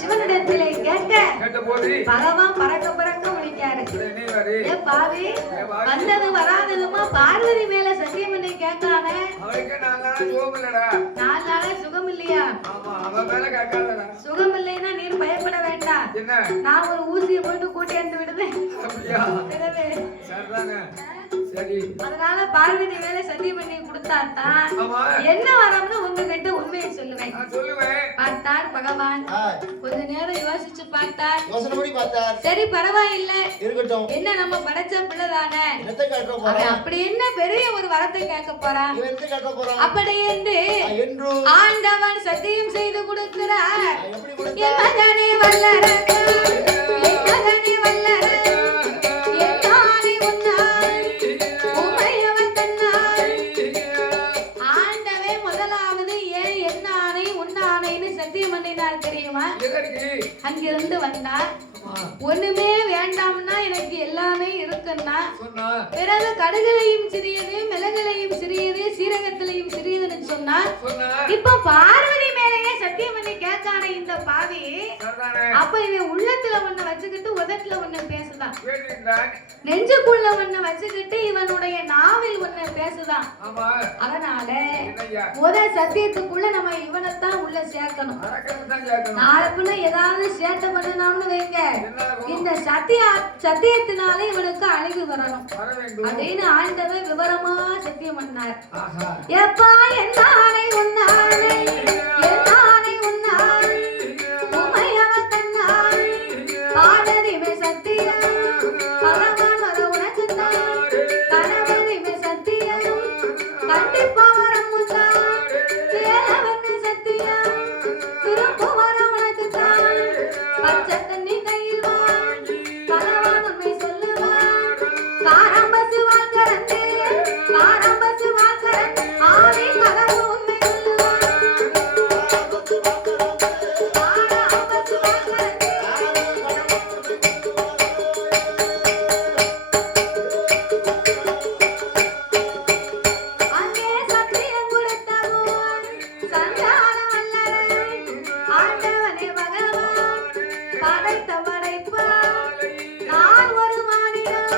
சிவனிடத்திலே கேட்ட பகவான் பறக்க பறக்க விழிக்காரு. ஏ பாவி, வந்தது வராததுமா பார்வதி மேல சத்தியம் பண்ணி கேட்காம 4 நாளா சுகம் இல்லையா? சுகம் இல்லைன்னா நீர் பயப்பட வேண்டாம். நான் ஒரு ஊசியை போட்டு கூட்டியாந்து விடுவேன். அதனால பார்வதி மேல சத்தியம் பண்ணி கொடுத்தாத்தான் என்ன வராமனு உங்ககிட்ட உண்மையை சொல்லுவேன். பார்த்தார் பகவான். கொஞ்ச நேரம் யோசிச்சு பார்த்தார். சரி பரவாயில்லை இருக்கட்டும், என்ன நம்ம படைச்ச பிள்ளைதானே, அப்படி என்ன பெரிய ஒரு வரத்தை கேட்க போறான். அப்படி என்று ஆண்டவன் சத்தியம் செய்து கொடுக்கிறார். என் மகனே வல்லர, என் மகனே வல்லர, அங்கிருந்து வந்தா ஒண்ணுமே வேண்டாம்னா எனக்கு எல்லாமே இருக்குன்னா பிறகு கடுகளையும் சிறியது, மிளகுலையும் சிறியது, சீரகத்திலையும் சிறியதுன்னு சொன்னா இப்ப பார்வதி மேலேயே சத்தியம் பண்ணி கேட்கான இந்த பாவி அப்ப இவன் உள்ளத்துல ஒண்ணு வச்சுக்கிட்டு உதட்டுல ஒண்ணு பேசுதான், நெஞ்சுக்குள்ள ஒண்ணு வச்சுக்கிட்டு இவனுடைய நாவில் ஒண்ணு பேசுதான். அதனால முதல் சத்தியத்துக்குள்ள நம்ம இவனைத்தான் உள்ள சேர்க்கணும். நாளைக்குள்ள ஏதாவது சேட்டை பண்ணணும்னு வைங்க, இந்த சத்தியத்தினால இவனுக்கு அழிவு வரணும் அப்படின்னு ஆண்டவர் விவரமா சத்தியம் பண்ணார். எப்பா என்னானை உன்னானை, என்னானை உன்னானை, உமையவ தன்னானை, ஆடறிமே சத்தியம், பகவான் வர உனக்கு தான், கணவரிமே சத்தியம், கண்டிப்பா வரம் முந்தான், தேவன்னு சத்தியம், திரும்ப வர உனக்கு தான், பச்சை தண்ணி கையில் வாங்கி பகவான் உண்மை சொல்லுவான். காரம்பசு வாழ்க்கரந்தே, காரம்பசு வாழ்க்கரந்தே, ஆதி கதவு உண்மை சொல்லுவான். காரம்பசு வாழ்க்கரந்தே, அங்கே சத்தியம் கொடுத்தவோன் சந்தான வல்லரே, ஆண்டவனே பகவான் படைத்த படைப்பால் நான் ஒரு மானிடன்.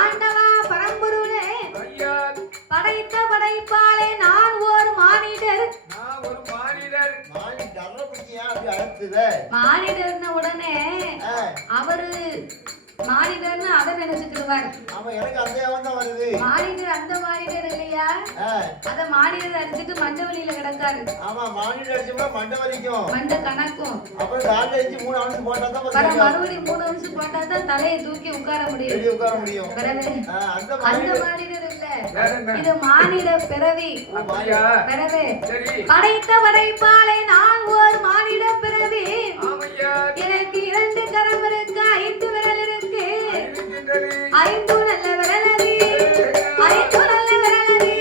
ஆண்டவா பரம்பொருளே, படைத்த படைப்பாலே நான் ஒரு மானிடர். மானிடர்ன உடனே அவரு மானிடர்னு அதை நினைச்சுக்கிடுவார். மானிடர் அந்த மானிடர் இல்லையா, அத மானிடர் அடிச்சுட்டு மண்டவலியில கிடக்காரு. மண்ட கணக்கும் மறுபடியும் 3 நிமிஷம் போட்டா தான் தலையை தூக்கி உட்கார முடியும். அந்த மானிடர் இல்ல, இது மானிட பிறவி. படைத்த படைப்பாலே நான் ஒரு மானிட பிறவி. எனக்கு 2 கரம் இருக்கு, 5 விரல் இருக்கு, 5 நல்ல விரலதி, 5 நல்ல விரலதி,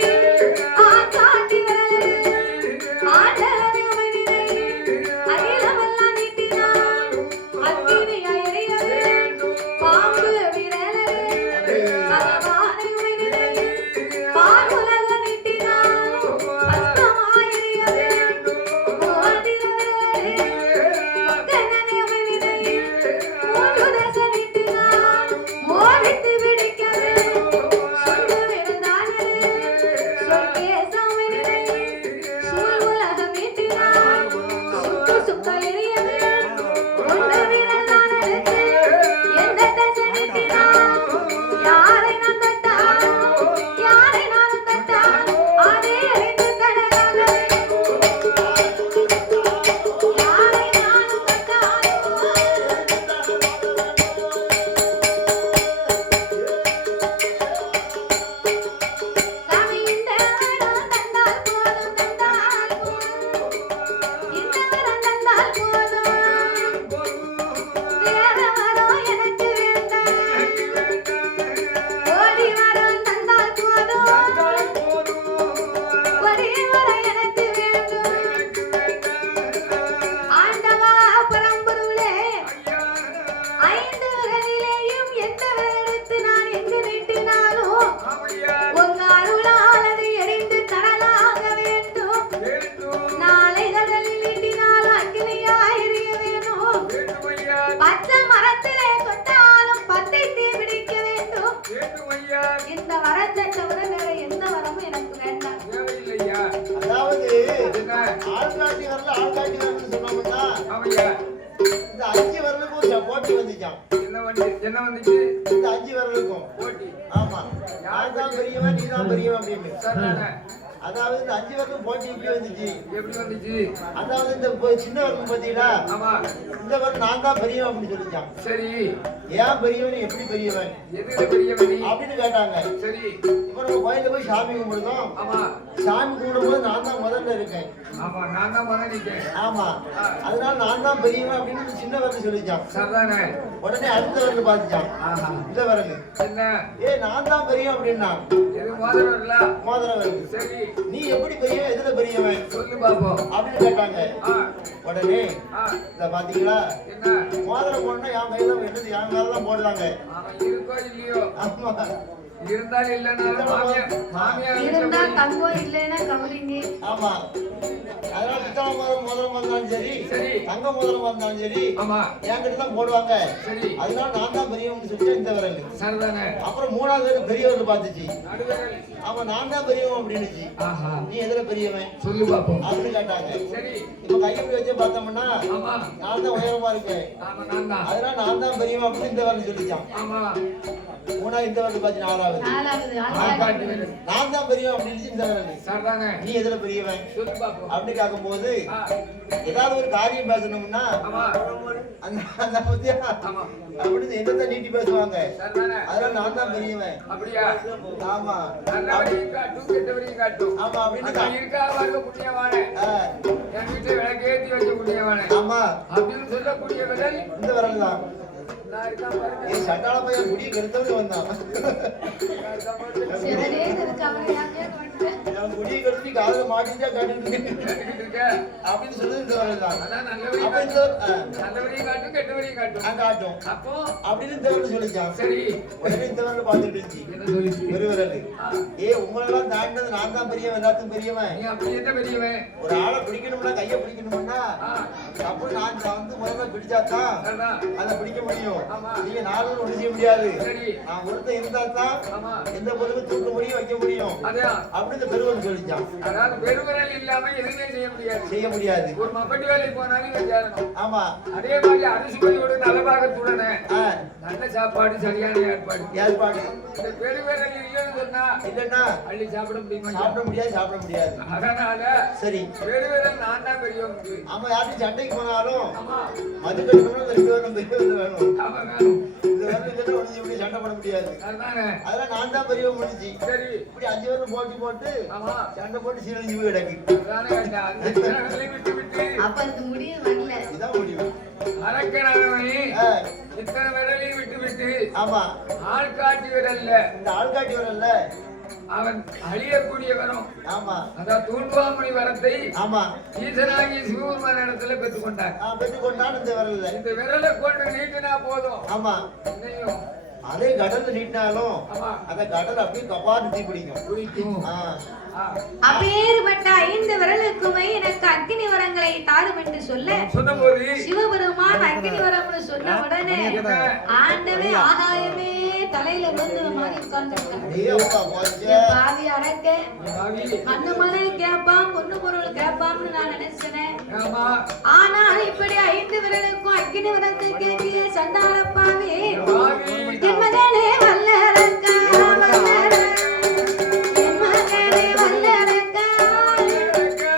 ஆச்சாட்டி விரலதி, ஆண்டவனே உமைநிலை, அகிலமெல்லாம் நீட்டினான், அக்கினியா எரியது, பாம்பு விரலதி, பகவானை உமைநிலை, பால் உலக நீட்டினான், பஸ்தமாய் எரியது, முதல்ல ஆள்காட்டி வரணும்னு சொன்னோம்னா ஆமையா இந்த 5 விரலுக்கும் போட்டி வந்துச்சான். என்ன வந்துச்சு? இந்த 5 விரலுக்கும் போட்டி. ஆமா, நான் தான் பெரியவன் நீ தான் பெரியவன் அப்படின்னு. அதாவது இந்த 5 விரலும் போட்டி எப்படி வந்துச்சு? எப்படி வந்துச்சு? அதாவது இந்த சின்ன விரலும் பாத்தீங்களா, இந்த விரல் நான் தான் பெரியவன் அப்படின்னு சொல்லிச்சான். சரி, ஏன் பெரியவன் எப்படி பெரியவன் எதுல பெரியவன் அப்படின்னு கேட்டாங்க. சரி, இப்ப நம்ம கோயில போய் சாமி கும்பிடுறோம். ஆமா, சாமி கும்பிடும்போது நான் தான் முதல்ல இருக்கேன். ஆமா, நான் தான் முதல்ல இருக்கேன். ஆமா, அதனால நான் தான் பெரியவன் அப்படின்னு சின்ன விரல் சொல்லிச்சான். சரிதானே? உடனே அடுத்த விரல் பார்த்துச்சான். இந்த விரல் என்ன? நான் தான் பெரியவன் அப்படின்னா எது மோதிரம் வரல? மோதிரம் வருது. சரி, நீ எப்படி பெரியவன் எதுல பெரியவன் சொல்லு பாப்போம் அப்படின்னு கேட்டாங்க. உடனே இத பாத்தீங்களா, என்ன மோதிரம் போடனா என் கையில என்னது என் மேலதான் போடுறாங்க. இருக்கோ இல்லையோ? ஆமா, இருந்தாலும் இல்லைனாலும் மாமியார் இருந்தா தங்கம் இல்லைன்னா கவரிங்க. ஆமா, அதனால பித்தளை மோதிரம் வந்தாலும் சரி, தங்க மோதிரம் வந்தாலும் சரி, ஆமா, என்கிட்ட தான் போடுவாங்க. சரி, அதனால நான் தான் பெரியவன் சொல்லிட்டு இந்த விரல். சரிதானே? அப்புறம் 3வது பெரியவர் பார்த்துச்சு. ஆமா, நான் தான் பெரியவன் அப்படின்னுச்சு. நீ எதுல பெரியவன் சொல்லு பாப்போம் அப்படின்னு கேட்டாங்க. சரி, இப்ப கையப்படி வச்சு பார்த்தோம்னா ஆமா, நான் தான் உயரமா இருக்கேன். ஆமா, நான் தான். அதனால நான் தான் பெரியவன் அப்படின்னு இந்த விரல் சொல்லிச்சான். ஆமா, 3வது இந்த விரல் பார்த்து 4வது நான் தான் பெரியவன் அப்படின்னு இந்த விரல். சரிதானே? நீ எதுல பெரியவன் சொல்லு பாப்போம் அப்படின்னு கேட்கும்போது ஏதாவது ஒரு காரியம் பேசணும்னா ஆமா, அந்த புத்தியா ஆமா, அப்படின்னு என்னதான் நீட்டி பேசுவாங்க. சரிதானே? அதனால நான் தான் பெரியவன். அப்படியா? ஆமா, நல்லவரையும் காட்டும் கெட்டவரையும் காட்டும். ஆமா அப்படின்னு இருக்கா பாருங்க புண்ணியவானே, என் வீட்டுல விளக்கேத்தி வச்ச புண்ணியவானே, ஆமா அப்படின்னு சொல்லக்கூடிய விரல் இந்த விரல் தான். நான் இருக்கா பாருங்க. ஏய், சண்டாள பையன் முடிய கெடுத்தவங்க வந்தான். என் முடிய கெடுத்து காதுல மாட்டிட்டா கேட்டுட்டு இருக்க அப்படின்னு சொல்லி இந்த விரல் தான். அதான் அப்ப இந்த நல்லவரையும் காட்டும் கெட்டவரையும் காட்டும் காட்டும் அப்போ அப்படின்னு இந்த விரல் சொல்லிச்சான். சரி, உடனே இந்த விரல் பார்த்துட்டு இருந்துச்சு. என்ன சொல்லிச்சு? பெரிய விரல். உங்களெல்லாம் தாண்டினது நான் தான் பெரியவன், எல்லாத்துக்கும் பெரியவன். நீ அப்படி என்ன பெரியவன்? ஒரு ஆளை பிடிக்கணும்னா கையை பிடிக்கணும்னா அப்ப நான் வந்து முதல்ல பிடிச்சாதான் அதை பிடிக்க முடியும். நீங்க 4 ஒண்ணு செய்ய முடியாது. நான் ஒருத்தன் இருந்தா தான் எந்த பொருளும் தூக்க முடியும், வைக்க முடியும் அப்படி இந்த பெருவன் சொல்லிச்சான். அதாவது பெருவிரல் இல்லாம எதுவுமே செய்ய முடியாது. ஒரு மப்பட்டி வேலைக்கு போனாலும் சேரணும். ஆமா, அதே மாதிரி அரிசி பையோட நலபாகத்துடனே நல்ல சாப்பாடு, சரியான ஏற்பாடு. இந்த பெருவிரல் இல்லைன்னு சொன்னா இல்லன்னா அள்ளி சாப்பிட முடியாது. அதனால சரி, பெருவிரல் நான் தான் பெரியவங்க. ஆமா, யாரும் சண்டைக்கு போனாலும் மது கட்டணும்னா 2 பேரும் பெரியவங்க வேணும். இந்த வேலைக்கு ஒண்ணு சண்டை போட முடியாது. அதெல்லாம் நான் தான் பெரியவன் முடிச்சு. சரி, இப்படி 5 பேரும் போட்டி போட்டு சண்டை போட்டு சீரழிஞ்சு போய் கிடக்கு. அப்ப அது முடிவு வரல. இதான் முடிவு. அரக்கனானவனே இத்தனை விரலையும் விட்டு ஆமா, ஆள்காட்டி விரல்ல, இந்த ஆள்காட்டி விரல்ல அவன் அழியக்கூடிய வரம். ஆமா, அதான் தூண்டுவாமணி வரத்தை ஆமா ஈசனாகி சிவபெருமான இடத்துல பெற்றுக்கொண்டான். இந்த விரல்ல இந்த விரலை கொண்டு நீட்டினா போதும். ஆமா, இன்னையும் அதே கடல்ல நீட்டினாலும் அந்த கடல் அப்படியே கப்பாறு தீ பிடிக்கும். அப்பேற்பட்ட 5 விரலுக்குமே எனக்கு அக்னி வரங்களை தாரும் என்று சொன்னபோது சிவபெருமான் அக்னி வரம்னு சொன்ன உடனே ஆண்டவே ஆகாயமே தலையில விழுந்த மாதிரி உட்கார்ந்துருக்காங்க. பாவி அடக்க அந்த மலை கேட்பான், பொண்ணு பொருள் கேட்பான்னு நான் நினைச்சேன். ஆனால் இப்படி 5 விரலுக்கும் அக்னி வரத்தை கேட்கிய சண்டாள பாவி